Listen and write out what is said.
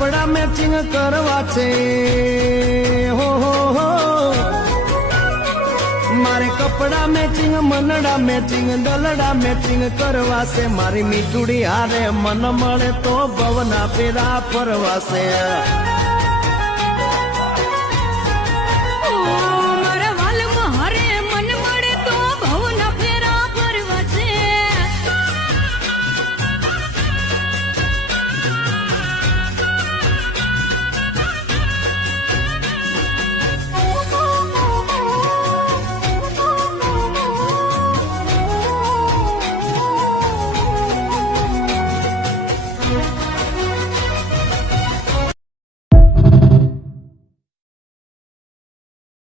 કપડા મેચિંગ કરવા છે હો મારે કપડા મેચિંગ મનડા મેચિંગ દલડા મેચિંગ કરવા છે મારી મીઠુડી હારે મન મળે તો ભવના પેરા ફરવા છે